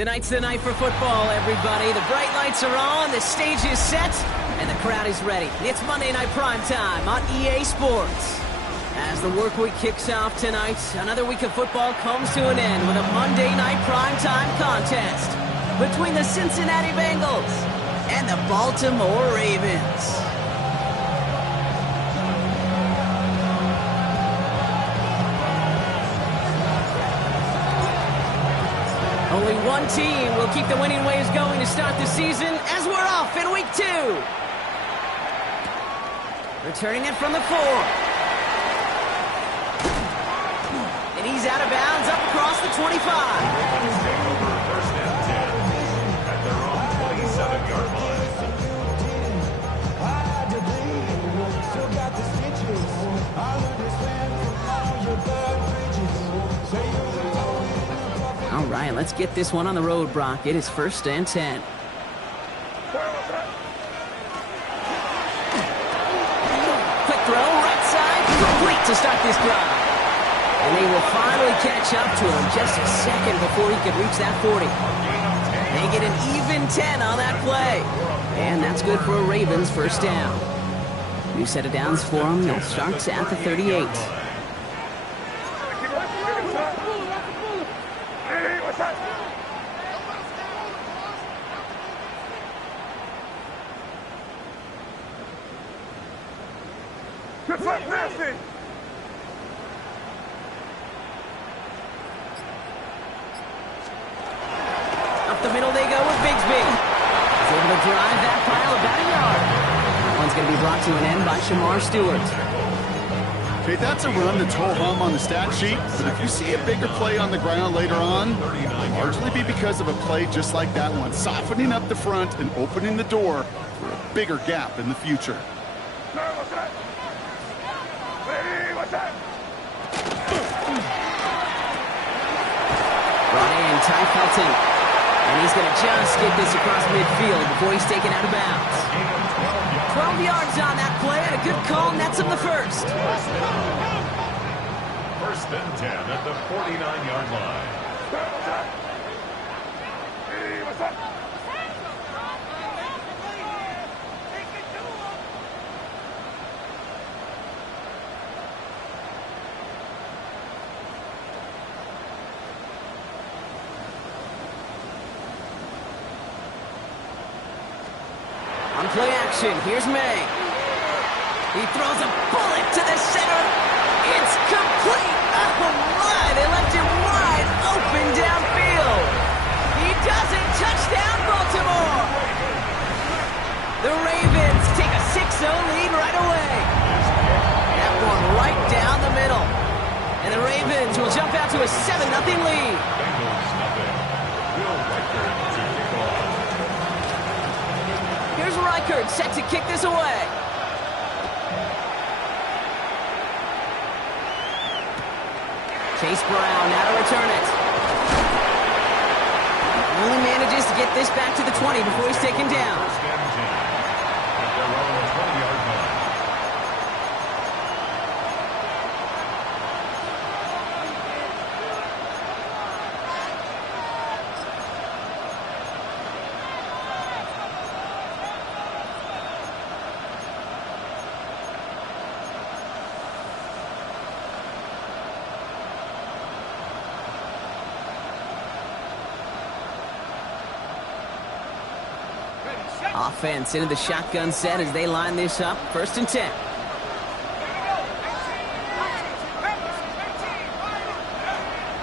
Tonight's the night for football, everybody. The bright lights are on, the stage is set, and the crowd is ready. It's Monday Night Primetime on EA Sports. As the work week kicks off tonight, another week of football comes to an end with a Monday Night Primetime contest between the Cincinnati Bengals and the Baltimore Ravens. Only one team will keep the winning ways going to start the season as we're off in week 2. Returning it from the 4. And he's out of bounds up across the 25. First and 10 at their own 27-yard line. All right, let's get this one on the road, Brock. It is first and 10. Quick throw, right side, complete to start this drive. And they will finally catch up to him just a second before he could reach that 40. They get an even 10 on that play. And that's good for a Ravens first down. New set of downs for them. They'll start at the 38. Up the middle they go with Bigsby. He's able to drive that pile about a yard. That one's going to be brought to an end by Shamar Stewart. Okay, that's a run that's ho-hum on the stat sheet, but if you see a bigger play on the ground later on, it'll largely be because of a play just like that one, softening up the front and opening the door for a bigger gap in the future. Brought in Ty Felton. And he's going to just get this across midfield before he's taken out of bounds. 12 yards on that play, and a good call nets him the first. First and 10 at the 49-yard line. On play action, here's May. He throws a bullet to the center. It's complete. Oh, my. They left him wide open downfield. He does it. Touchdown, Baltimore. The Ravens take a 6-0 lead right away. That one right down the middle. And the Ravens will jump out to a 7-0 lead. Bengals nothing. Will Reichert to kick off. Here's Reichert set to kick this away. Chase Brown now to return it. Only manages to get this back to the 20 before he's taken down. First and 10 at their own 20-yard line. Offense into the shotgun set as they line this up. First and 10.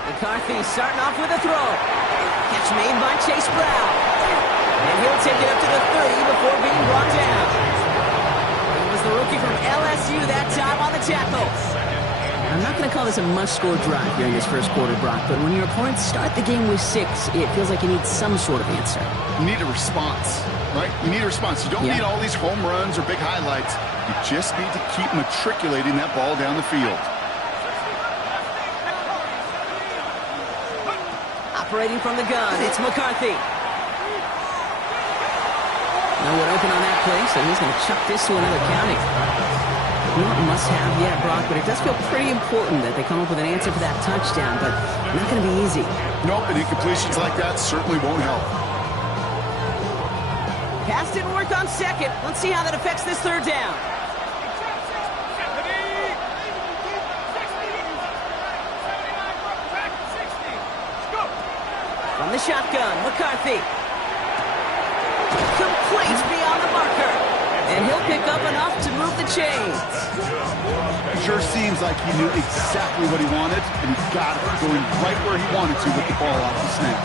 McCarthy starting off with a throw. Catch made by Chase Brown. And he'll take it up to the 30 before being brought down. It was the rookie from LSU that time on the tackle. I'm not going to call this a must-score drive here in this first quarter, Brock, but when your opponents start the game with 6, it feels like you need some sort of answer. You need a response, right? You need a response. You don't need all these home runs or big highlights. You just need to keep matriculating that ball down the field. Operating from the gun, it's McCarthy. No one open on that play, so he's going to chuck this to another county. Not a must-have yet, Brock, but it does feel pretty important that they come up with an answer for that touchdown, but not going to be easy. Nope, and incompletions like that certainly won't help. Pass didn't work on second. Let's see how that affects this third down. From the shotgun, McCarthy. Complete beyond the marker. And he'll pick up enough to move the chains. Sure seems like he knew exactly what he wanted, and he got it, going right where he wanted to with the ball off the snap.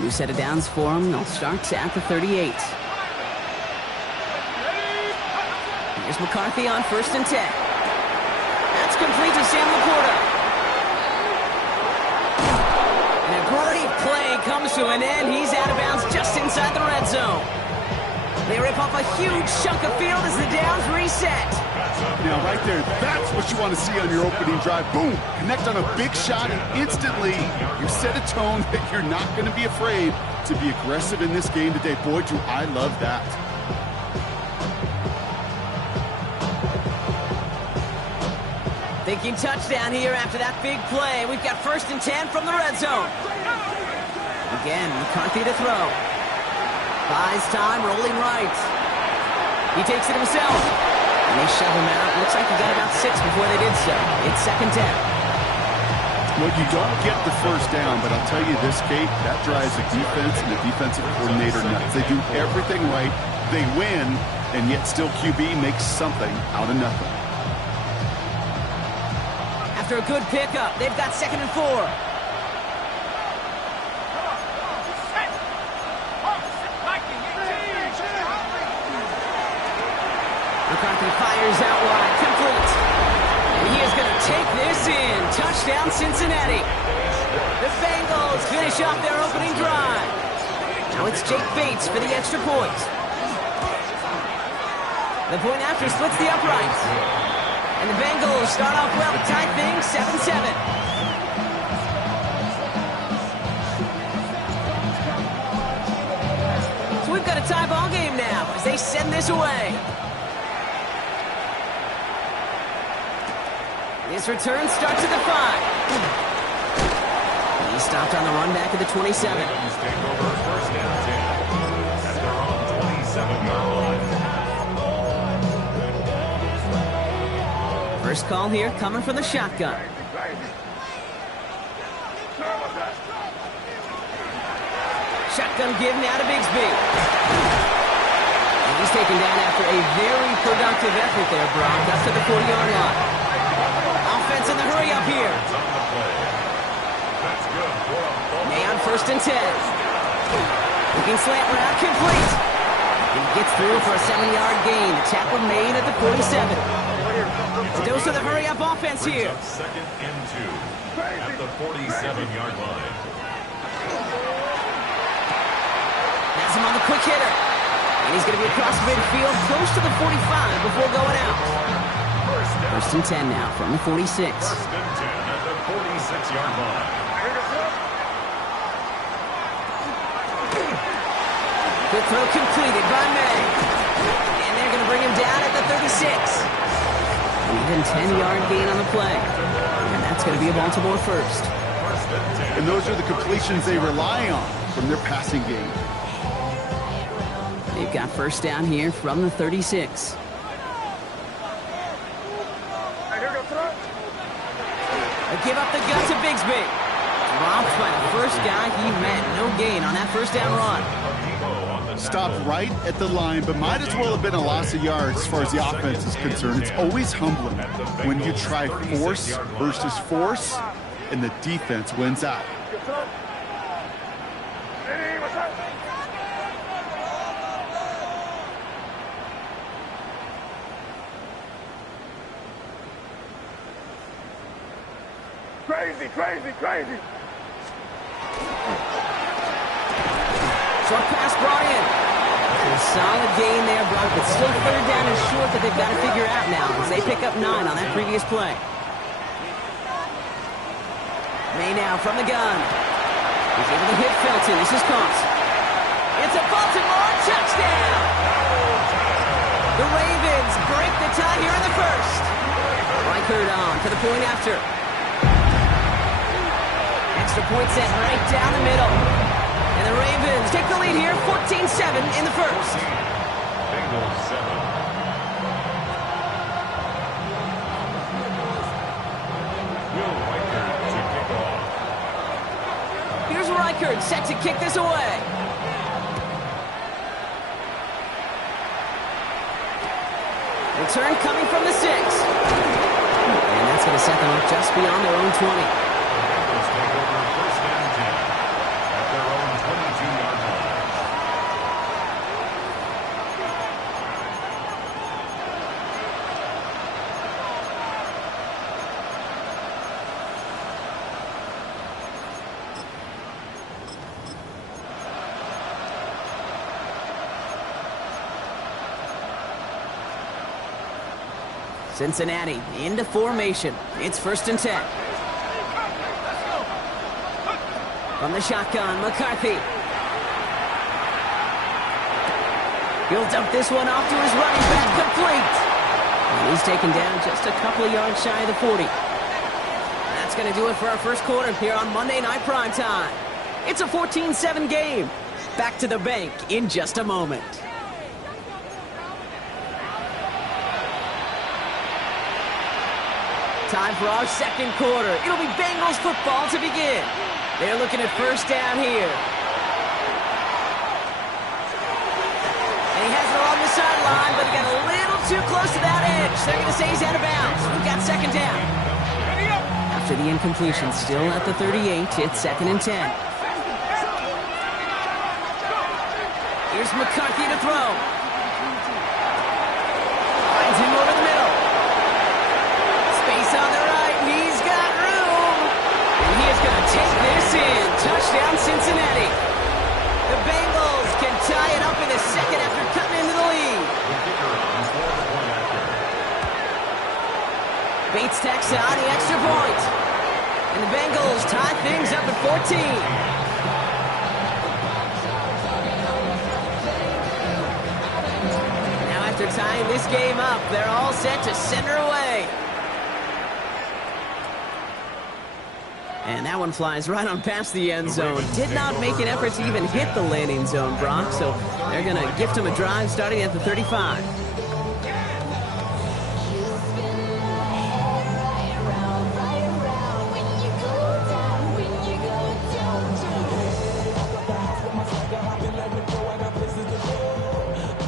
New set of downs for him. They'll start at the 38. Here's McCarthy on 1st and 10. That's complete to Sam Laporta. And a great play comes to an end. He's out of bounds just inside the red zone. They rip off a huge chunk of field as the downs reset. Now, right there, that's what you want to see on your opening drive. Boom! Connect on a big shot, and instantly you set a tone that you're not going to be afraid to be aggressive in this game today. Boy, do I love that. Thinking touchdown here after that big play. We've got 1st and 10 from the red zone. Again, McCarthy to throw. Buys time, rolling right. He takes it himself. And they shove him out. Looks like he got about 6 before they did so. It's 2nd down. Well, you don't get the first down, but I'll tell you this, Kate, that drives the defense and the defensive coordinator nuts. They do everything right. They win, and yet still QB makes something out of nothing. After a good pickup, they've got 2nd and 4. McCarthy fires out wide, complete. And he is going to take this in. Touchdown, Cincinnati. The Bengals finish off their opening drive. Now it's Jake Bates for the extra point. The point after splits the uprights. And the Bengals start off well to tie things 7-7. So we've got a tie ball game now as they send this away. His return starts at the 5. He stopped on the run back at the 27. Take over 1st and 10 at their own 27-yard line. First call here coming from the shotgun. Shotgun give now to Bigsby. And he's taken down after a very productive effort there, Brock, up to the 40-yard line. Offense in the hurry up here. May on 1st and 10. Looking slant route, complete. He gets through for a 7-yard gain. The tackle made at the 47. Dose of the hurry up offense here. 2nd and 2 at the 47-yard line. Has him on the quick hitter. And he's going to be across midfield close to the 45 before going out. 1st and 10 now from the 46. 1st and 10 at the 46-yard line. Quick throw completed by May. And they're going to bring him down at the 36. An even 10-yard gain on the play. And that's going to be a Baltimore first. And those are the completions they rely on from their passing game. They've got 1st down here from the 36. Give up the gut to Bigsby. Dropped by the first guy he met. No gain on that 1st down run. Stopped right at the line, but might as well have been a loss of yards as far as the offense is concerned. It's always humbling when you try force versus force, and the defense wins out. Crazy, crazy, crazy. Short pass brought in. A solid gain there, Brock, but still third down and short that they've got to figure out now as they pick up 9 on that previous play. May now from the gun. He's able to hit Felton. This is caught. It's a Baltimore touchdown. The Ravens break the tie here in the first. Reichard on for the point after. Extra point set right down the middle. And the Ravens take the lead here, 14-7 in the first. Bengals 7. Will Reichard to kick off. Here's Reichard set to kick this away. Return coming from the 6. And that's going to set them up just beyond their own 20. Bengals take over first and 10 at their own 22-yard line. Cincinnati into formation. It's first and 10. From the shotgun, McCarthy. He'll dump this one off to his running back, complete. And he's taken down just a couple of yards shy of the 40. That's going to do it for our first quarter here on Monday Night Primetime. It's a 14-7 game. Back to the bank in just a moment. Time for our second quarter. It'll be Bengals football to begin. They're looking at first down here. And he has it along the sideline, but he got a little too close to that edge. They're going to say he's out of bounds. We've got second down. After the incompletion, still at the 38, it's second and 10. Here's McCarthy to throw. Finds him over the middle. Space on the right, and he's got room. And he is going to take this in. Touchdown, Cincinnati. The Bengals can tie it up in the second after cutting into the lead. Bates tacks on the extra point. And the Bengals tie things up at 14. After tying this game up, they're all set to center away. And that one flies right on past the end zone. Did not make an effort to even hit the landing zone, Brock, so they're going to gift him a drive starting at the 35.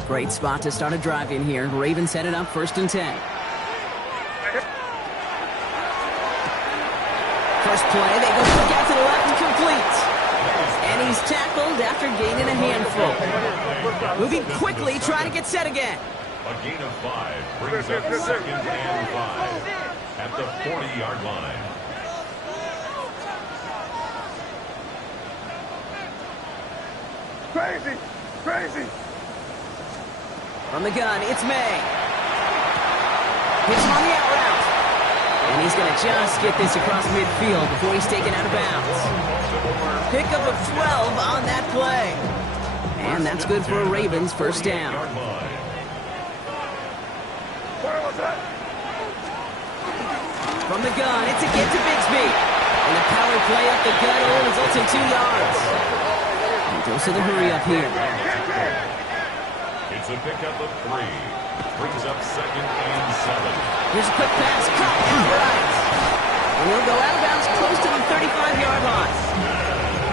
Great spot to start a drive in here. Ravens set it up first and 10. First play, they go quick out to the left and complete. And he's tackled after gaining a handful. Moving quickly, trying to get set again. A gain of 5 brings up second and 5 at the 40-yard line. Crazy, crazy. From the gun, it's May. Hits him on the out route. And he's going to just get this across midfield before he's taken out of bounds. Pickup of 12 on that play. And that's good for a Ravens first down. From the gun, it's a get to Bigsby. And the power play up the gut only results in 2 yards. And goes to the hurry up here. It's a pickup of 3. Brings up second and 7. Here's a quick pass. Caught right. And he'll go out of bounds close to the 35-yard line.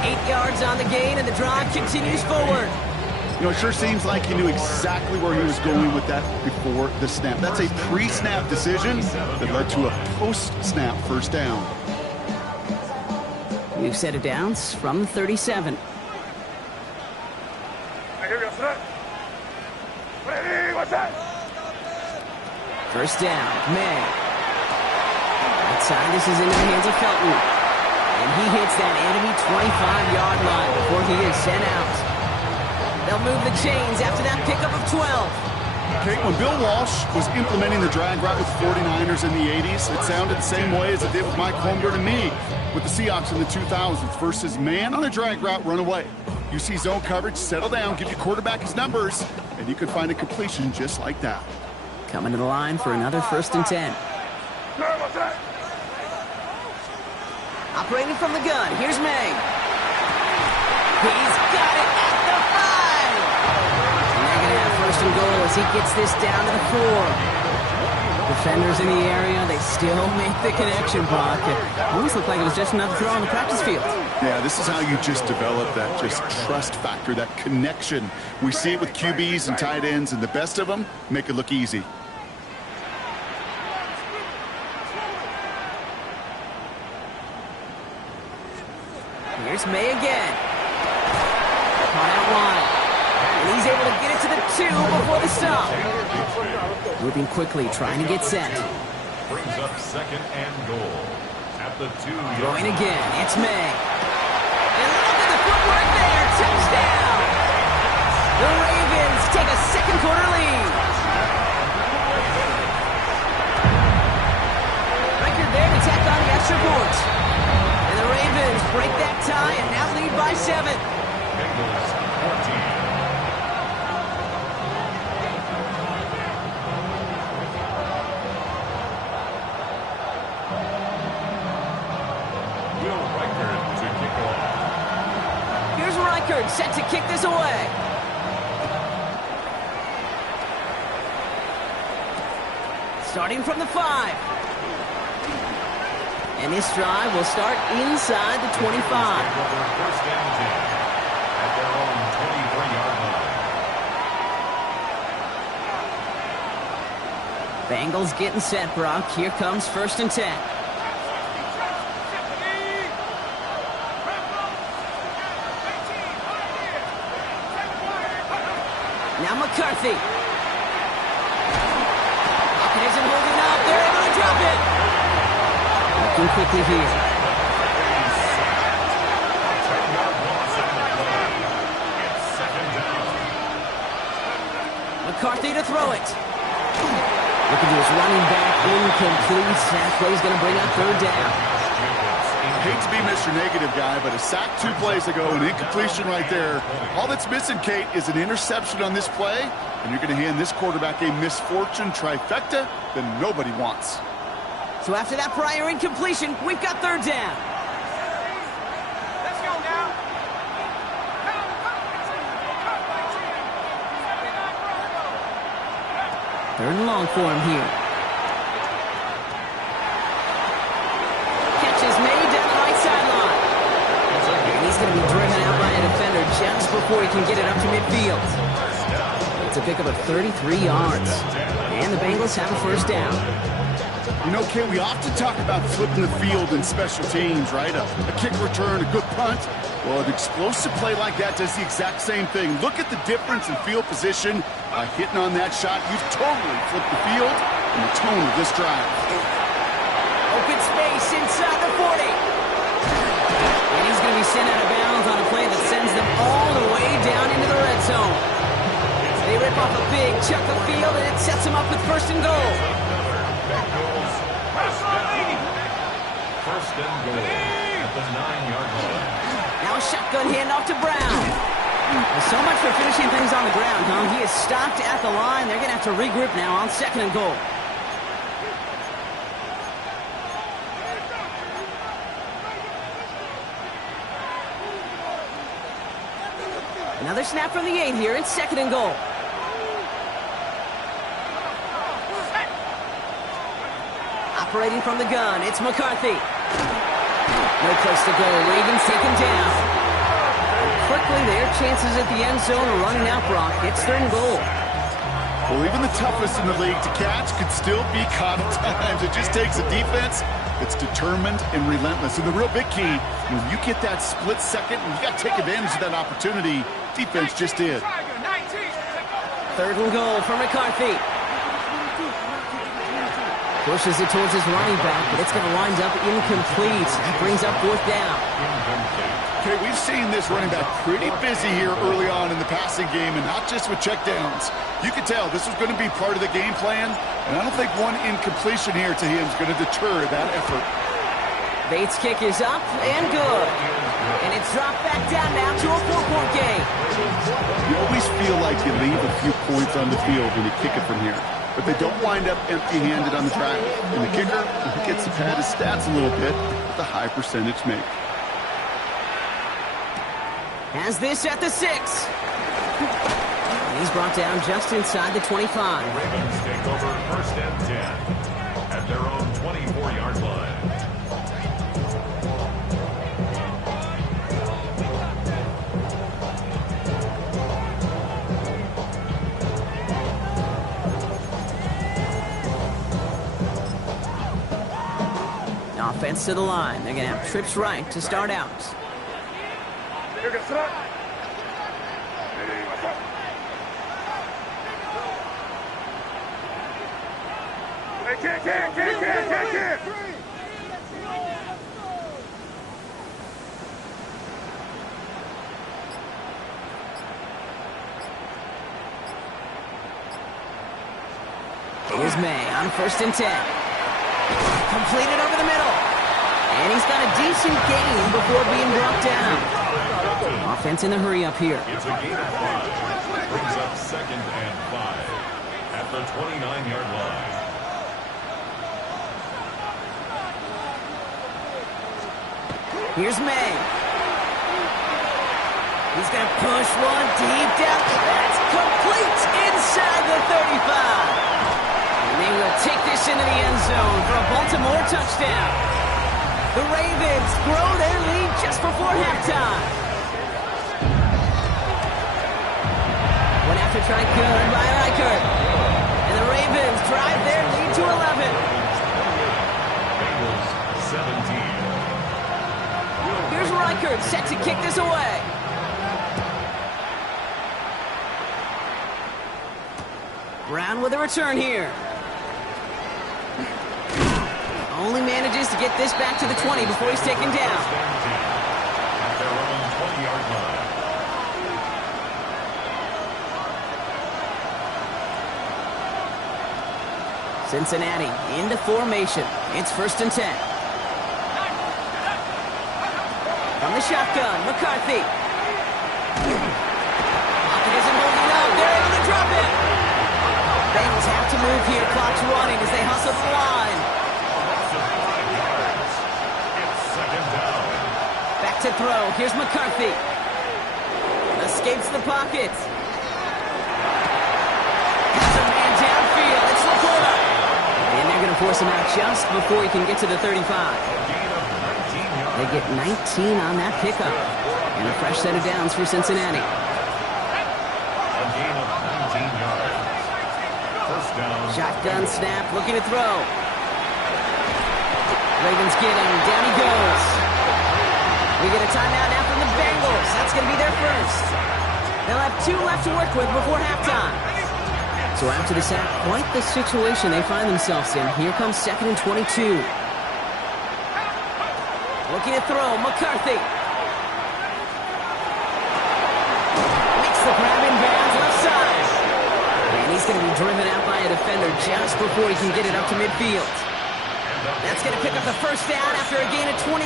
8 yards on the gain, and the drive continues forward. You know, it sure seems like he knew exactly where he was going with that before the snap. That's a pre-snap decision that led to a post-snap first down. We've set it down from 37. First down, May. Outside, this is into the hands of Felton. And he hits that enemy 25-yard line before he is sent out. They'll move the chains after that pickup of 12. Okay, when Bill Walsh was implementing the drag route with 49ers in the 80s, it sounded the same way as it did with Mike Holmgren and me with the Seahawks in the 2000s versus man on a drag route, run away. You see zone coverage, settle down, give your quarterback his numbers, and you can find a completion just like that. Coming to the line for another 1st and 10. Operating from the gun, here's May. He's got it at the 5. And they're going to have 1st and goal as he gets this down to the 4. Defenders in the area, they still make the connection, Brock. It almost looked like it was just another throw on the practice field. Yeah, this is how you just develop that just trust factor, that connection. We see it with QBs and tight ends, and the best of them make it look easy. Here's May again. Caught out wide. And he's able to get it to the 2 before the stop. Moving quickly, trying to get set. Brings up 2nd and goal at the 2-yard Going again, it's May. And look at the footwork there, touchdown! The Ravens take a second quarter lead. Record there to tack on the extra point. And the Ravens break that tie and now lead by 7. Bengals 14. Set to kick this away. Starting from the 5. And this drive will start inside the 25. First down 10 at their own 23-yard line. Bengals getting set, Brock. Here comes 1st and 10. Now McCarthy. Pocket isn't holding up. They're able to drop it. Looking quickly here. McCarthy to throw it. Looking to his running back. Incomplete. That play's going to bring up 3rd down. Hate to be Mr. Negative guy, but a sack 2 plays ago, an incompletion right there. All that's missing, Kate, is an interception on this play, and you're going to hand this quarterback a misfortune trifecta that nobody wants. So after that prior incompletion, we've got 3rd down. Let's go now. 3rd and long for him here. Catch is made down the right sideline. And he's going to be driven out by a defender just before he can get it up to midfield. It's a pickup of 33 yards. And the Bengals have a 1st down. You know, Kate, we often talk about flipping the field in special teams, right? A kick return, a good punt. Well, an explosive play like that does the exact same thing. Look at the difference in field position. Hitting on that shot, you've totally flipped the field and the tone of this drive. Open space inside the 40. And he's going to be sent out of bounds on a play that sends them all the way down into the red zone. They rip off a big chunk of field, and it sets them up with 1st and goal. First and goal at the 9-yard line. Now a shotgun handoff to Brown. Well, so much for finishing things on the ground, huh? He is stopped at the line. They're going to have to regroup now on 2nd and goal. Another snap from the 8 here. It's 2nd and goal. Operating from the gun, it's McCarthy. No place to go. Ravens take him down. And quickly, they're chances at the end zone are running out, Brock. It's 3rd and goal. Well, even the toughest in the league to catch could still be caught at times. It just takes a defense that's determined and relentless. And the real big key, when you get that split second, and you got to take advantage of that opportunity, defense just did. 3rd and goal for McCarthy. Pushes it towards his running back, but it's going to wind up incomplete. He brings up 4th down. Okay, we've seen this running back pretty busy here early on in the passing game, and not just with checkdowns. You can tell this was going to be part of the game plan, and I don't think one incompletion here to him is going to deter that effort. Bates' kick is up and good. And it's dropped back down now to a 4-point game. You always feel like you leave a few points on the field when you kick it from here, but they don't wind up empty-handed on the track. And the kicker gets to pad his stats a little bit with a high percentage make. Has this at the 6. He's brought down just inside the 25. Ravens take over 1st and 10 at their own 24-yard line. Offense to the line. They're going to have trips right to start out. Can't. Here's May on 1st and 10. Completed over the middle. And he's got a decent gain before being brought down. Offense in the hurry up here. It's a gain of 5. Brings up 2nd and 5 at the 29-yard line. Here's May. He's going to push one deep down. That's complete inside the 35. And they will take this into the end zone for a Baltimore touchdown. The Ravens grow their lead just before halftime. Went after try good by Reichert. And the Ravens drive their lead to 11. Bengals 17. Here's Reichert set to kick this away. Brown with a return here. Only manages to get this back to the 20 before he's taken down. At their own 20-yard line. Cincinnati into formation. It's 1st and 10. From the shotgun, McCarthy. Pocket isn't holding up. They're able to drop it. Bengals have to move here. Clock's running as they hustle the line. Back to throw. Here's McCarthy. Escapes the pocket. Has a man downfield. It's Laporta. And they're going to force him out just before he can get to the 35. They get 19 on that pickup. And a fresh set of downs for Cincinnati. A gain of 19 yards. 1st down. Shotgun snap, looking to throw. Ravens get him. Down he goes. We get a timeout now from the Bengals. That's going to be their first. They'll have 2 left to work with before halftime. So after the sack, quite the situation they find themselves in. Here comes 2nd and 22. Looking to throw, McCarthy. Makes the grab in bounds left side. And he's going to be driven out by a defender just before he can get it up to midfield. That's going to pick up the 1st down after a gain of 26.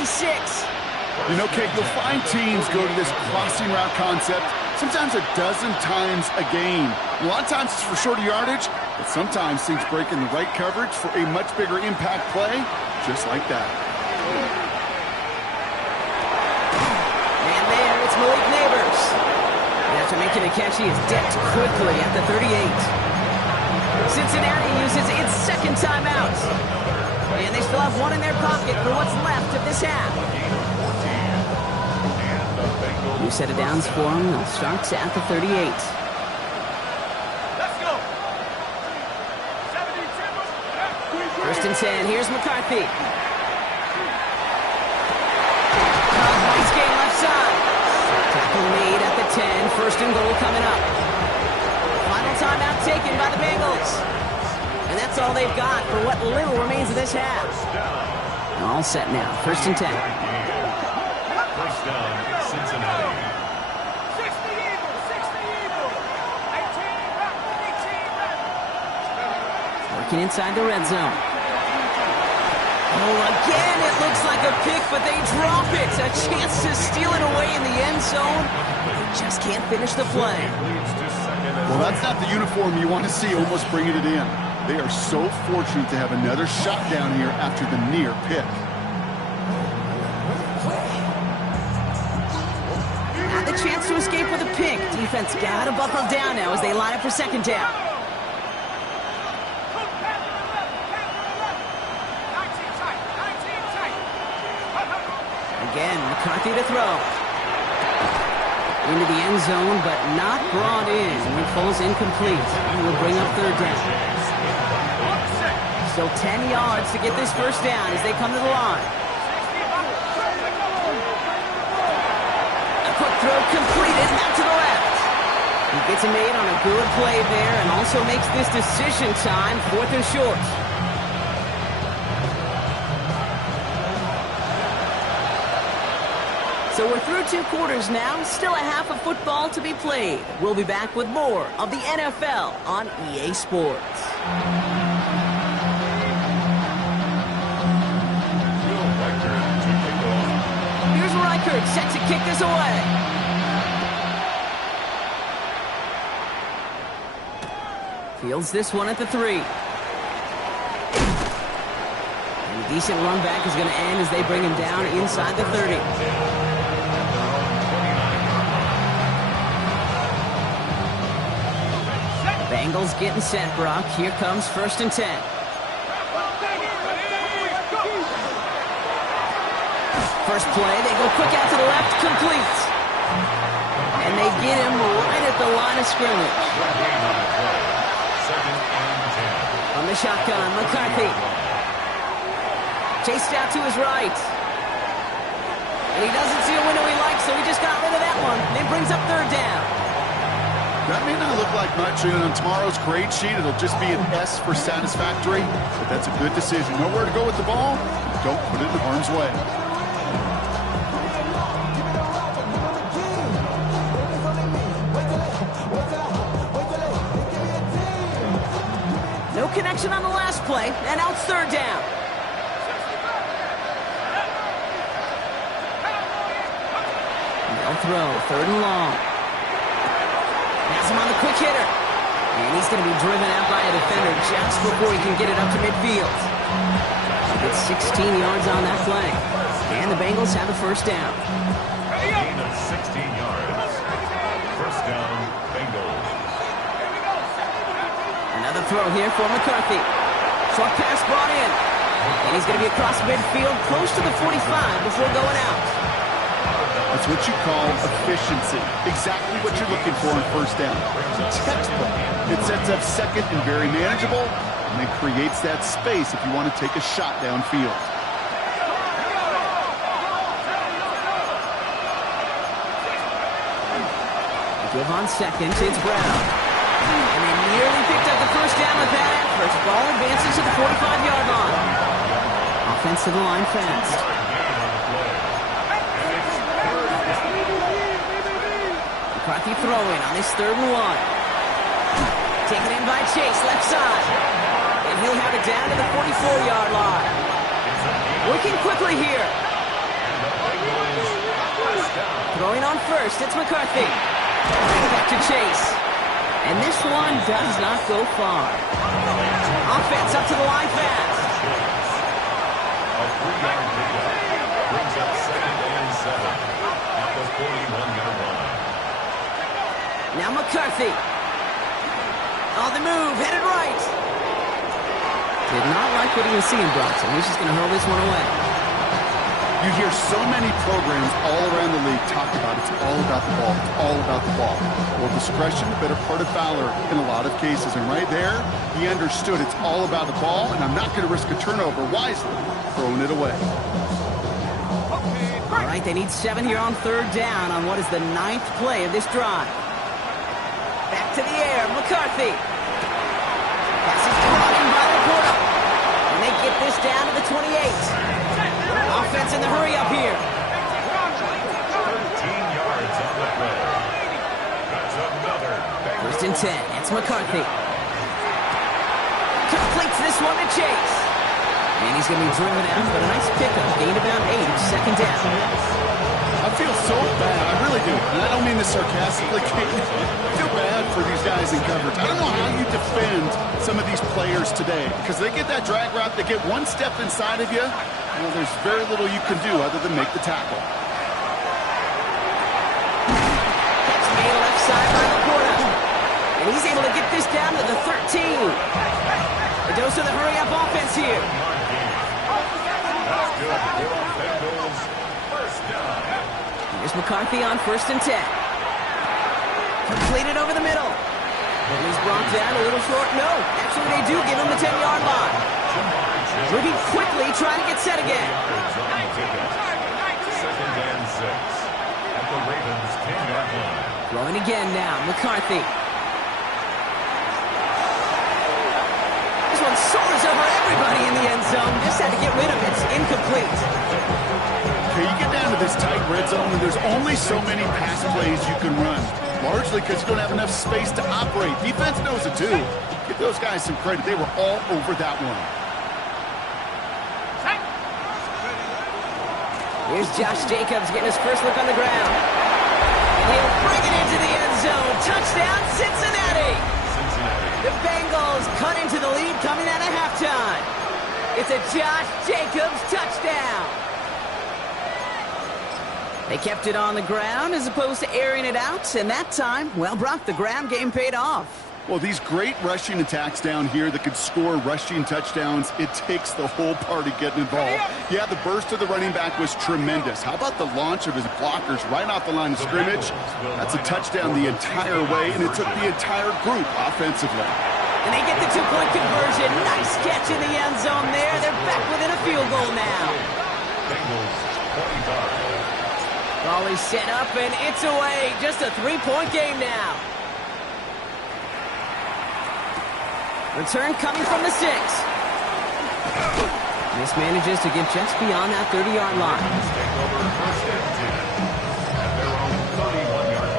You know, Kate, you'll find teams go to this crossing route concept sometimes a dozen times a game. A lot of times it's for shorter yardage, but sometimes things break in the right coverage for a much bigger impact play, just like that. And there, it's Malik Neighbors. And after making a catch, he is decked quickly at the 38. Cincinnati uses its 2nd timeout. And they still have 1 in their pocket for what's left of this half. New set of downs for them. They'll start at the 38. Let's go. 1st and 10. Here's McCarthy. Nice game left side. Tackle made at the 10. 1st and goal coming up. Final timeout taken by the Bengals. And that's all they've got for what little remains of this half. All set now. 1st and 10. First down, Cincinnati. 60 Eagles, 60 Eagles. 18 back, 18 back. Working inside the red zone. Oh, again, it looks like a pick, but they drop it. A chance to steal it away in the end zone. They just can't finish the play. Well, that's not the uniform you want to see almost bringing it in. They are so fortunate to have another shot down here after the near pick. Had the chance to escape with a pick. Defense got to buckle down now as they line up for 2nd down. Again, McCarthy to throw. Into the end zone, but not brought in. It falls incomplete. And will bring up 3rd down. Still 10 yards to get this 1st down as they come to the line. A quick throw completed, out to the left. He gets it made on a good play there and also makes this decision time 4th and short. So we're through 2 quarters now, still a half of football to be played. We'll be back with more of the NFL on EA Sports. Here's Reichert, set to kick this away. Fields this one at the 3. And a decent run back is going to end as they bring him down inside the 30. Bengals getting set, Brock. Here comes 1st and 10. First play, they go quick out to the left, complete. And they get him right at the line of scrimmage. From the shotgun, McCarthy. Chased out to his right. And he doesn't see a window he likes, so he just got rid of that one. And it brings up 3rd down. That may not look like much, and on tomorrow's grade sheet, it'll just be an S for satisfactory, but that's a good decision. Nowhere to go with the ball, don't put it in harm's way. No connection on the last play, and now it's 3rd down. They'll throw, 3rd and long. Has him on the quick hitter. And he's going to be driven out by a defender just before he can get it up to midfield. It's 16 yards on that play. And the Bengals have a 1st down. Gain of 16 yards. 1st down, Bengals. Another throw here for McCarthy. Short pass brought in. And he's going to be across midfield close to the 45 before going out. That's what you call efficiency. Exactly what you're looking for on 1st down. Textbook. It sets up 2nd and very manageable, and then creates that space if you want to take a shot downfield. Give on 2nd, it's Brown. And they nearly picked up the 1st down with that effort. Ball advances to the 45-yard line. Offense to the line fast. McCarthy throwing on this 3rd and 1. Taken in by Chase, left side. And he'll have it down to the 44-yard line. Working quickly here. Throwing on 1st, it's McCarthy. Back to Chase. And this one does not go far. Offense up to the line fast. A 3-yard pickup brings up 2nd and 7 at the 41-yard line. Now McCarthy. On the move, headed right. Did not like what he was seeing, Bronson. He's just going to hurl this one away. You hear so many programs all around the league talk about it's all all about the ball. It's all about the ball. Well, discretion, the better part of valor in a lot of cases. And right there, he understood it's all about the ball, and I'm not going to risk a turnover wisely, throwing it away. All right, they need 7 here on 3rd down on what is the 9th play of this drive. Back to the air, McCarthy. Pass is caught in by the quarter. And they get this down to the 28. Offense in the hurry up here. 13 yards on the play. That's another. 1st and 10. It's McCarthy. Completes this one to Chase. And he's going to be driven out, but a nice pickup. Gained about 8. 2nd down. I feel so bad. I really do. And I don't mean this sarcastically. I feel bad for these guys in coverage. I don't know how you defend some of these players today because they get that drag route, they get one step inside of you. Well, there's very little you can do other than make the tackle. That's made left side by Laporta. And he's able to get this down to the 13. The dose of the hurry-up offense here. That's good for Bengals. 1st down. Here's McCarthy on 1st and 10. Completed over the middle. And he's brought down a little short. No, actually they do give him the 10-yard line. Moving quickly, trying to get set again. 2nd and 6. At the Ravens' 10-yard line. Throwing again now, McCarthy. This one soars over everybody in the end zone. Just had to get rid of it. It's incomplete. Okay, you get down to this tight red zone, and there's only so many pass plays you can run. Largely because you don't have enough space to operate. Defense knows it too. Give those guys some credit. They were all over that one. Here's Josh Jacobs getting his first look on the ground. And he'll bring it into the end zone. Touchdown, Cincinnati. The Bengals cut into the lead coming out of halftime. It's a Josh Jacobs touchdown. They kept it on the ground as opposed to airing it out. And that time, well, Brock, the ground game paid off. Well, these great rushing attacks down here that could score rushing touchdowns, it takes the whole party getting involved. Yeah, the burst of the running back was tremendous. How about the launch of his blockers right off the line of scrimmage? That's a touchdown the entire way, and it took the entire group offensively. And they get the 2-point conversion. Nice catch in the end zone there. They're back within a field goal now. Bengals 25. Ball is set up, and it's away. Just a 3-point game now. Return coming from the 6. This manages to get just beyond that 30-yard line. Take over 1st and 10 at their own 31-yard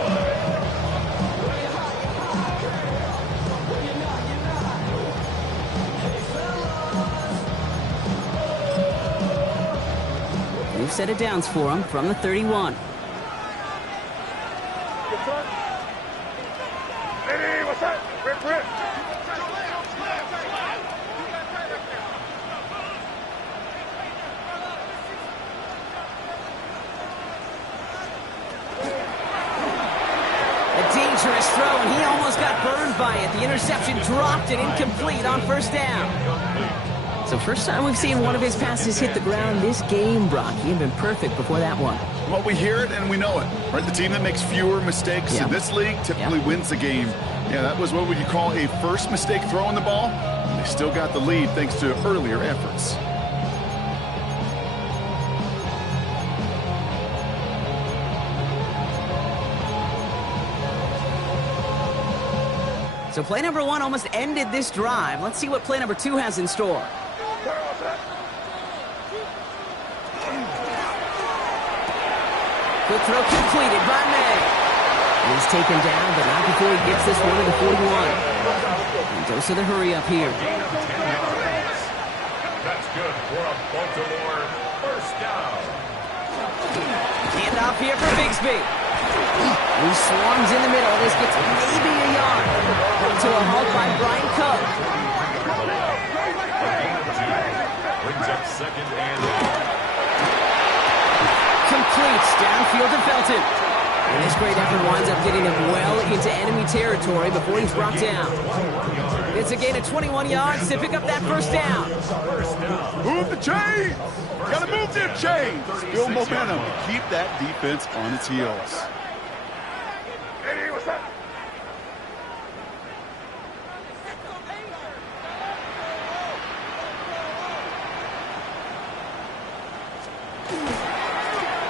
line. New set of downs for him from the 31. Hey, what's up? Rip. Dangerous throw, and he almost got burned by it. The interception dropped it incomplete on 1st down. So first time we've seen one of his passes hit the ground this game, Brock. He had been perfect before that one. Well, we hear it and we know it, right? The team that makes fewer mistakes in this league typically wins the game. Yeah, that was what would you call a first mistake throwing the ball. They still got the lead thanks to earlier efforts. So play number 1 almost ended this drive. Let's see what play number 2 has in store. Quick throw completed by May. He's taken down, but not before he gets this one to the 41. And dose of the hurry up here. That's good for a Baltimore 1st down. Hand off here for Bigsby. He swarms in the middle. This gets maybe a yard. To a halt by Brian Coe. Brings up 2nd and 8. Completes downfield to Felton. And this great effort winds up getting him well into enemy territory before he's brought down. It's a gain of 21 yards to pick up that 1st down. Move the chains! Gotta move them chains! Build momentum. Keep that defense on its heels.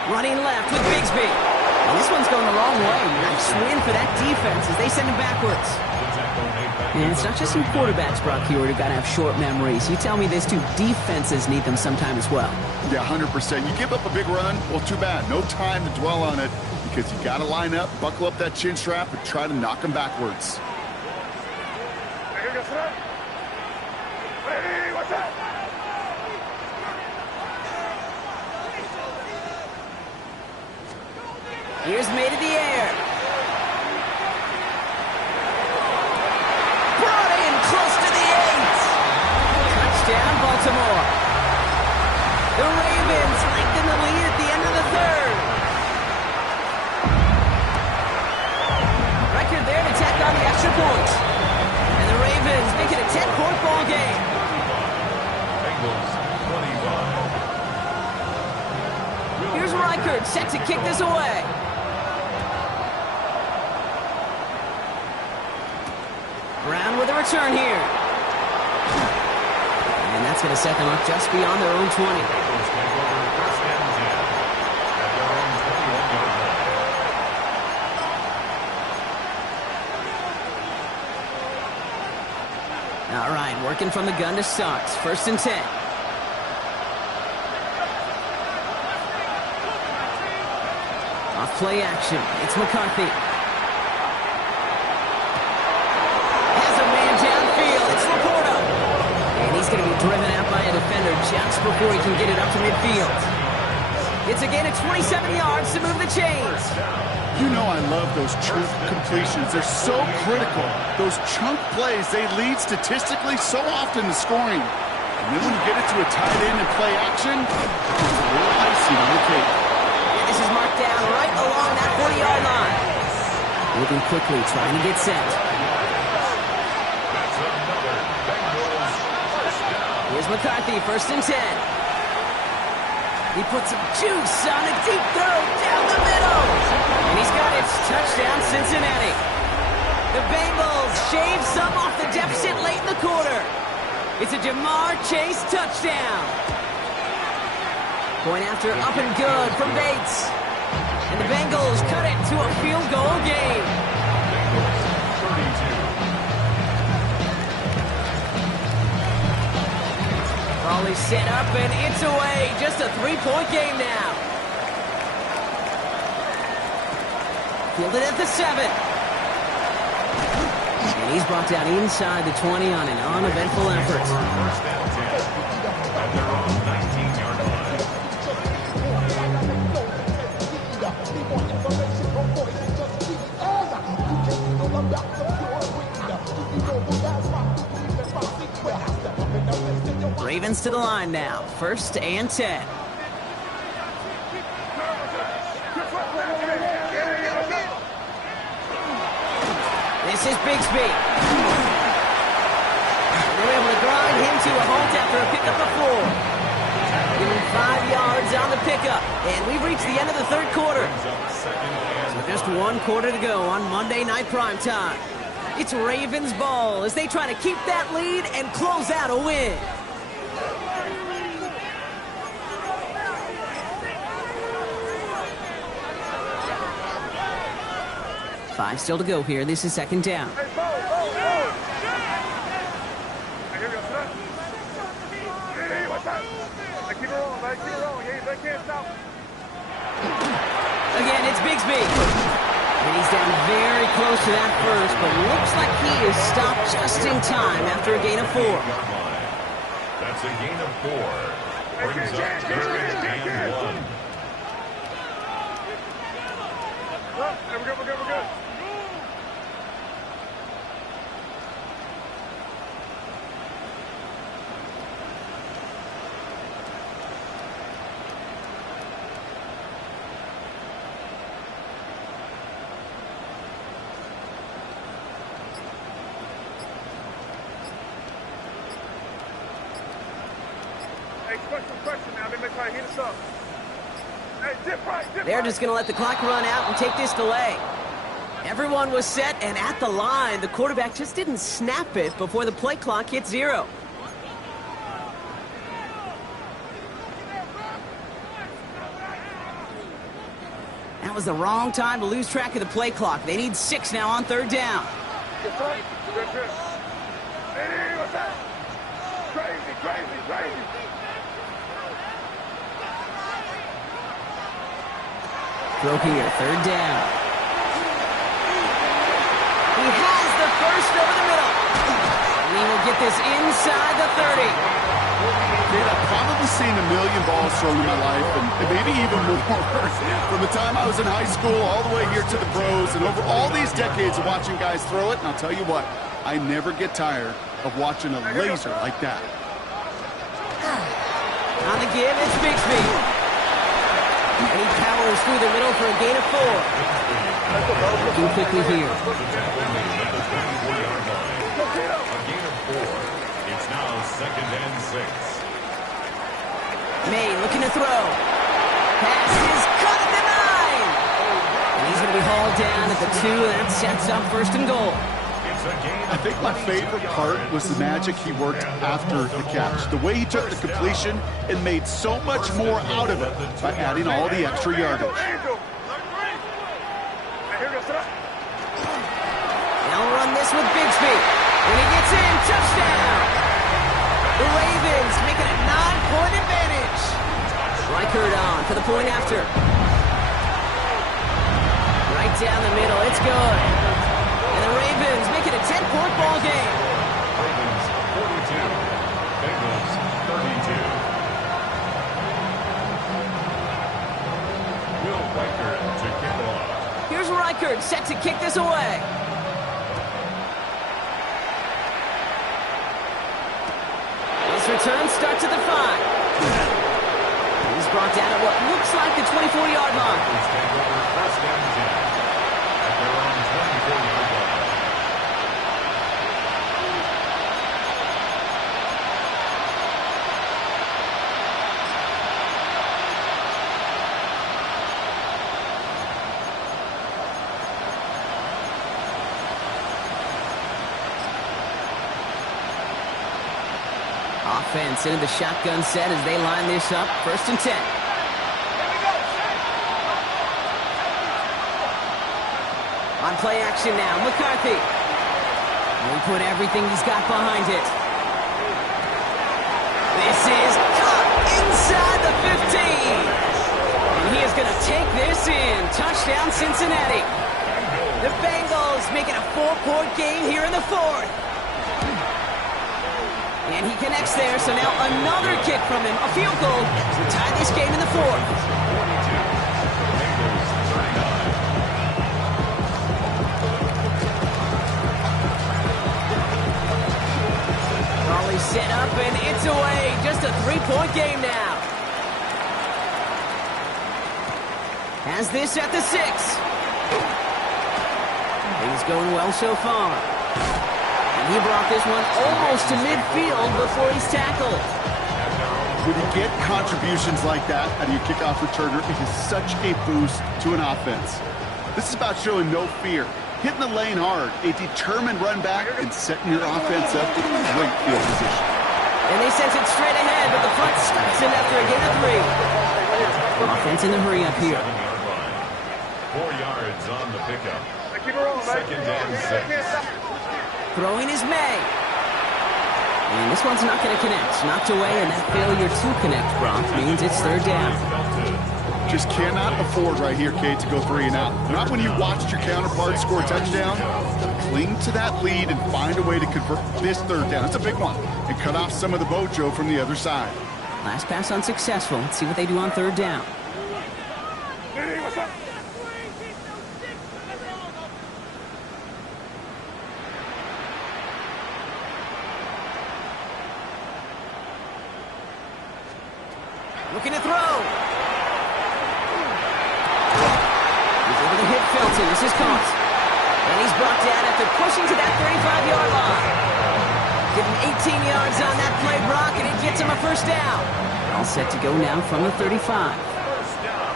Running left with Bigsby. And this one's going the wrong way. Nice win for that defense as they send him backwards. And it's not just some quarterbacks, Brock Hewitt, who've got to have short memories. You tell me these two defenses need them sometime as well. Yeah, 100%. You give up a big run, well, too bad. No time to dwell on it because you got to line up, buckle up that chin strap, and try to knock them backwards. Here's made in the air. Brought in close to the 8. Touchdown, Baltimore. The Ravens lengthen the lead at the end of the 3rd. Record there to tack on the extra point. And the Ravens make it a 10-point ball game. Bengals 25. Here's Reichert set to kick this away. Brown with a return here. And that's going to set them up just beyond their own 20. Bengals take over first and 10 at their own 21-yard line. All right, working from the gun to start. First and 10. Off play action. It's McCarthy. He's going to be driven out by a defender just before he can get it up to midfield. It's a gain of 27 yards to move the chains. You know I love those chunk completions. They're so critical. Those chunk plays, they lead statistically so often to scoring. And then when you get it to a tight end and play action, it's a little icing on the cake. And this is marked down right along that 40-yard line. Moving quickly, trying to get set. Here's McCarthy, first and 10. He puts some juice on a deep throw down the middle. And he's got it. Touchdown, Cincinnati. The Bengals shave some off the deficit late in the quarter. It's a Jamar Chase touchdown. Going after up and good from Bates. And the Bengals cut it to a field goal game. Bengals 32. Ball is set up and it's away. Just a 3-point game now. Fielded at the 7. And he's brought down inside the 20 on an uneventful effort. First and 10 at their own 19-yard line. Ravens to the line now. First and 10. This is Bigsby. They're able to grind him to a halt after a pickup of 4. Give him 5 yards on the pickup. And we've reached the end of the 3rd quarter. So just 1 quarter to go on Monday Night Primetime. It's Ravens ball as they try to keep that lead and close out a win. Five still to go here. This is second down. Hey, Bo. Hey, here we go, son. Hey, watch out. Hey, keep it rolling, man. Keep it rolling. They can't stop. Again, it's Bigsby. And he's down very close to that first, but looks like he is stopped just in time after a gain of 4. That's a gain of 4. Brings up 3rd and 1. We're good, we're good, we're good. Question now. They may try to hit us up. Hey, dip right. They're just going to let the clock run out and take this delay. Everyone was set and at the line. The quarterback just didn't snap it before the play clock hit 0. was the wrong time to lose track of the play clock. They need 6 now on 3rd down. Good. Hey, what's that? Crazy. Throw here, 3rd down. He has the first over the middle. And he will get this inside the 30. Kid, I've probably seen a million balls thrown in my life, and maybe even more. From the time I was in high school all the way here to the pros, and over all these decades of watching guys throw it, and I'll tell you what, I never get tired of watching a laser like that. On the give, it's Bixby. And he powers through the middle for a gain of 4. Looking quickly here. A gain of 4. It's now 2nd and 6. May looking to throw. Pass is caught at the 9. And he's going to be hauled down at the 2, and that sets up 1st and goal. I think my favorite part was the magic he worked after the catch. The way he took the completion and made so much more out of it by adding all the extra yardage. They'll run this with Bixby. When he gets in, touchdown! The Ravens make it a 9-point advantage. Reichert on for the point after. Right down the middle, it's good. And the Ravens make it a 10-point ball game. Ravens 42. Bengals 32. Will Reichert to kick off. Here's Reichert set to kick this away. This return starts at the 5. He's brought down at what looks like the 24-yard line. It's take over 1st and 10. At their own 24-yard line. Offense into the shotgun set as they line this up. 1st and 10. On play action now, McCarthy. He put everything he's got behind it. This is caught inside the 15. And he is going to take this in. Touchdown, Cincinnati. The Bengals making a 4-point game here in the 4th. And he connects there, so now another kick from him. A field goal to tie this game in the 4th. Raleigh set up, and it's away. Just a 3-point game now. Has this at the 6. Things going well so far. He brought this one almost to midfield before he's tackled. When you get contributions like that out of your kickoff returner, it is such a boost to an offense. This is about showing no fear, hitting the lane hard, a determined run back, and setting your offense up with great field position. And they sent it straight ahead, but the front stops in after a gain of 3. Offense in the hurry up here. 4 yards on the pickup. Keep it rolling, 2nd and 6. Throwing is May. And this one's not going to connect. Knocked away, and that failure to connect, Brock, means it's 3rd down. Just cannot afford right here, Kate, to go 3 and out. Not when you watched your counterpart score a touchdown. Cling to that lead and find a way to convert this 3rd down. It's a big one. And cut off some of the mojo from the other side. Last pass unsuccessful. Let's see what they do on 3rd down. Hey, what's up? Looking to throw. He's able to hit Felton. This is caught. And he's brought down after pushing to that 35-yard line. Give him 18 yards on that play, Brock, and it gets him a 1st down. All set to go now from the 35. 1st down.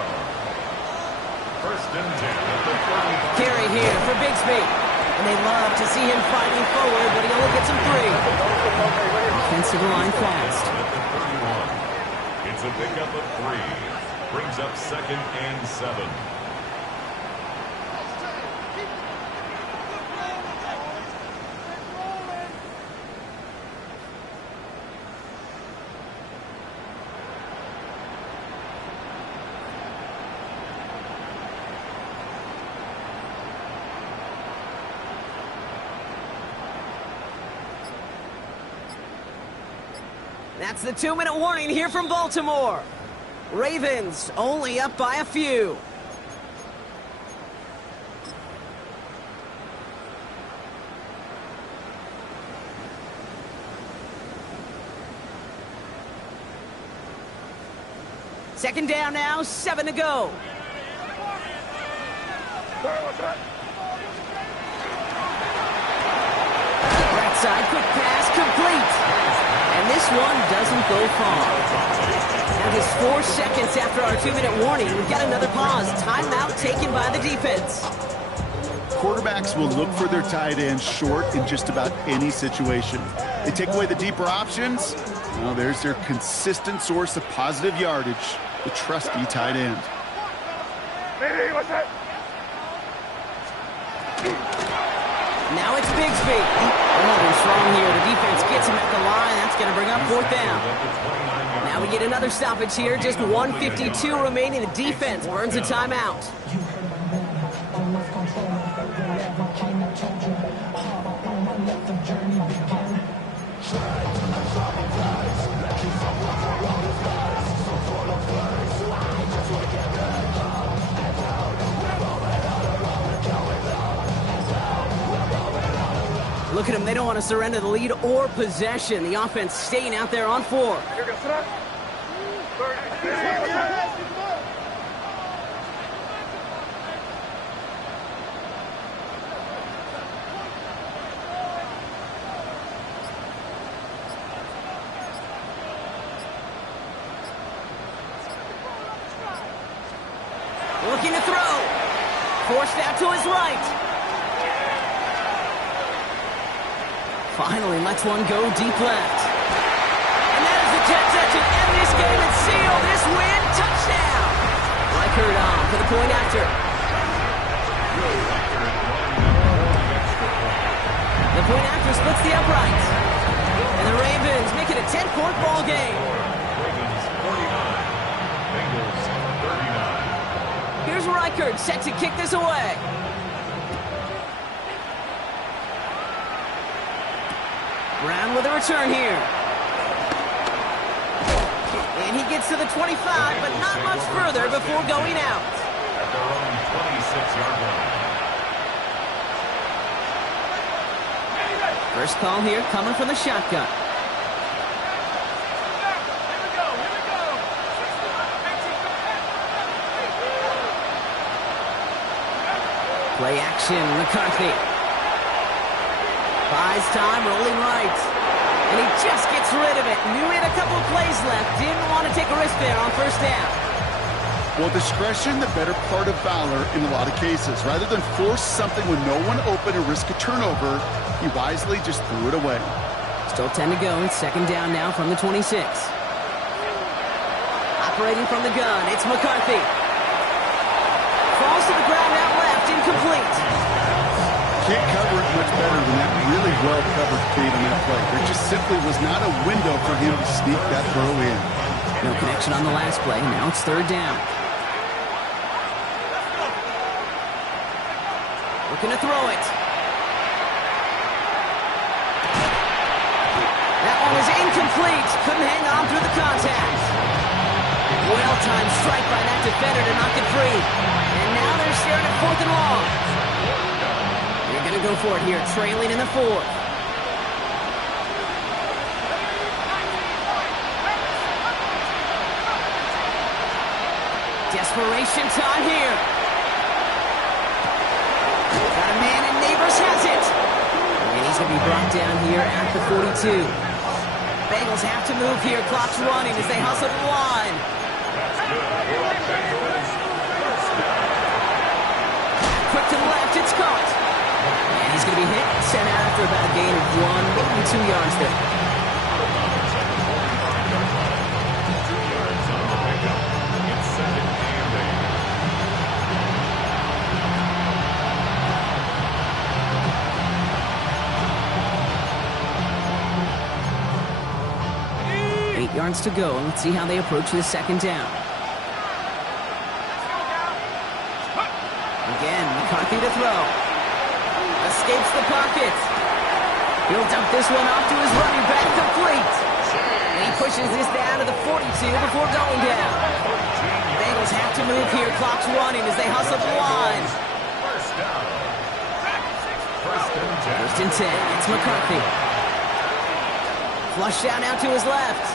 1st and 10. Carry here for Bixby. And they love to see him fighting forward, but he only gets him 3. Offensive line fast. It's a pickup of 3. Brings up 2nd and 7. That's the 2-minute warning here from Baltimore. Ravens only up by a few. Second down now, 7 to go. Right side, quick pass, complete. And this one doesn't go far. Now just 4 seconds after our 2-minute warning, we've got another pause. Timeout taken by the defense. Quarterbacks will look for their tight end short in just about any situation. They take away the deeper options. Well, there's their consistent source of positive yardage, the trusty tight end. Hey, what's that? Now it's Bigsby. They're holding strong here. The defense gets him at the line. That's going to bring up 4th down. Now we get another stoppage here. Just 1:52 remaining. The defense burns a timeout. Look at them. They don't want to surrender the lead or possession. The offense staying out there on 4. Here goes that. Looking to throw. Forced out to his right. Finally lets one go deep left. And that is the jet to end this game and seal this win. Touchdown! Reichert on for the point after. The point after splits the uprights. And the Ravens make it a 10-point ball game. Ravens 49, Bengals 39. Here's Reichert set to kick this away. Brown with a return here. And he gets to the 25, but not much further before going out. At their own 26-yard line. First call here coming from the shotgun. Play action, McCarthy. Buys time, rolling right. And he just gets rid of it. Knew he had a couple of plays left. Didn't want to take a risk there on first down. Well, discretion, the better part of valor in a lot of cases. Rather than force something with no one open and risk a turnover, he wisely just threw it away. Still 10 to go. It's second down now from the 26. Operating from the gun, it's McCarthy. Falls to the ground out left, incomplete. Can't cover it much better than that really well-covered feed on that play. There just simply was not a window for him to sneak that throw in. No connection on the last play. Now it's third down. Looking to throw it. That one was incomplete. Couldn't hang on through the contact. Well-timed strike by that defender to knock it free. And now they're staring at 4th and long. They're going to go for it here, trailing in the 4th. Desperation time here. Got a man and Neighbors has it. And he's going to be brought down here at the 42. Bengals have to move here. Clock's running as they hustle to the line. Quick to the left, it's caught. And he's going to be hit, sent out after about a gain of 1, maybe 2 yards there. It's second and 8 yards to go, and let's see how they approach this second down. Again, McCarthy to throw. Escapes the pocket. He'll dump this one off to his running back, complete. And he pushes this down to the 42 before going down. Bengals have to move here. Clock's running as they hustle the line. First down. First and 10. First and 10. It's McCarthy. Flush out now to his left.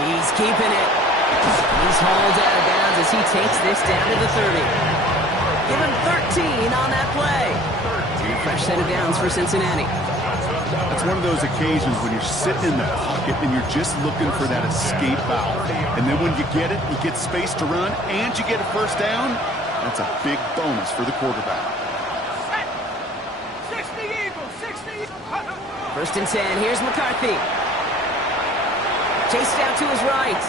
He's keeping it. He's hauled out of bounds as he takes this down to the 30. Give him 13 on that play. Fresh set of downs for Cincinnati. It's one of those occasions when you're sitting in the pocket and you're just looking for that escape valve. And then when you get it, you get space to run, and you get a first down. That's a big bonus for the quarterback. 60 Eagles, 60 Eagles. First and 10. Here's McCarthy. Chased out to his right.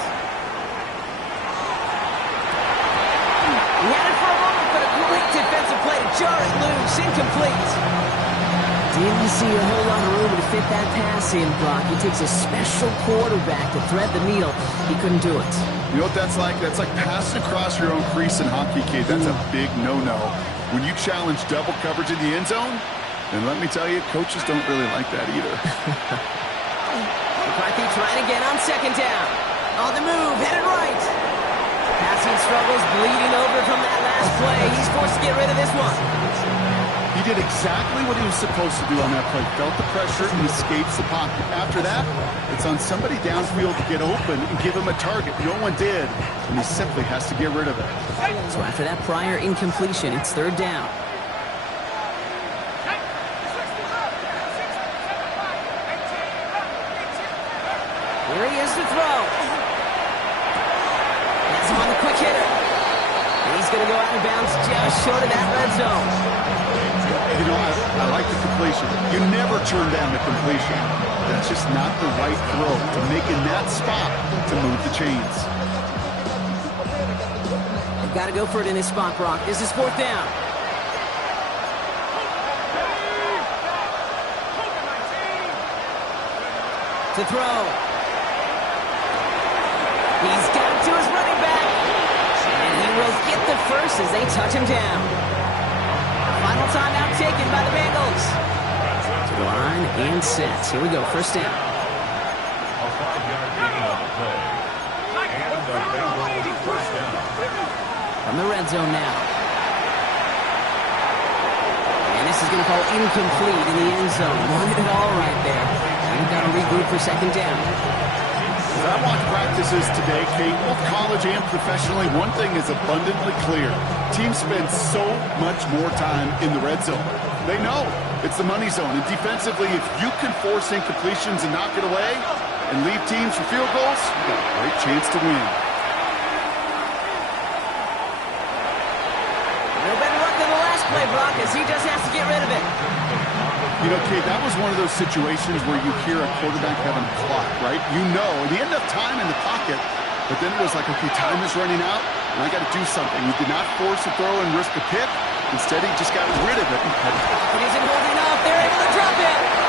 He had it for a moment, but a great defensive play to jar it loose. Incomplete. Didn't see a whole lot of room to fit that pass in, Brock. It takes a special quarterback to thread the needle. He couldn't do it. You know what that's like? That's like passing across your own crease in hockey, kid. That's a big no-no. When you challenge double coverage in the end zone, then let me tell you, coaches don't really like that either. McCarthy trying again on second down. On the move, headed right. Passing struggles, bleeding over from that last play. He's forced to get rid of this one. He did exactly what he was supposed to do on that play. Felt the pressure and escapes the pocket. After that, it's on somebody downfield to get open and give him a target. No one did, and he simply has to get rid of it. So after that prior incompletion, it's third down. Here he is to throw. Has him on the quick hitter. And he's going to go out of bounds just short of that red zone. You know, I like the completion. You never turn down the completion. That's just not the right throw to make in that spot to move the chains. They've got to go for it in this spot, Brock. This is fourth down. To throw. He's got it to his running back. And he will get the first as they touch him down. Final timeout taken by the Bengals. To the line and set. Here we go, first down. A 5-yard gain on the play. And the Bengals first down. From the red zone now. And this is going to fall incomplete in the end zone. Wanted it all right there. We've got to regroup for second down. As I watch practices today, Kate, both college and professionally, one thing is abundantly clear. Teams spend so much more time in the red zone. They know it's the money zone. And defensively, if you can force incompletions and knock it away and leave teams for field goals, you've got a great chance to win. No better luck than the last play, Brock, as he just has to get rid of it. You know, Kate, that was one of those situations where you hear a quarterback having a clock, right? You know, and he ended up time in the pocket, but then it was like, okay, time is running out, and I got to do something. He did not force a throw and risk a pick. Instead, he just got rid of it. It isn't holding up. They're able to drop it.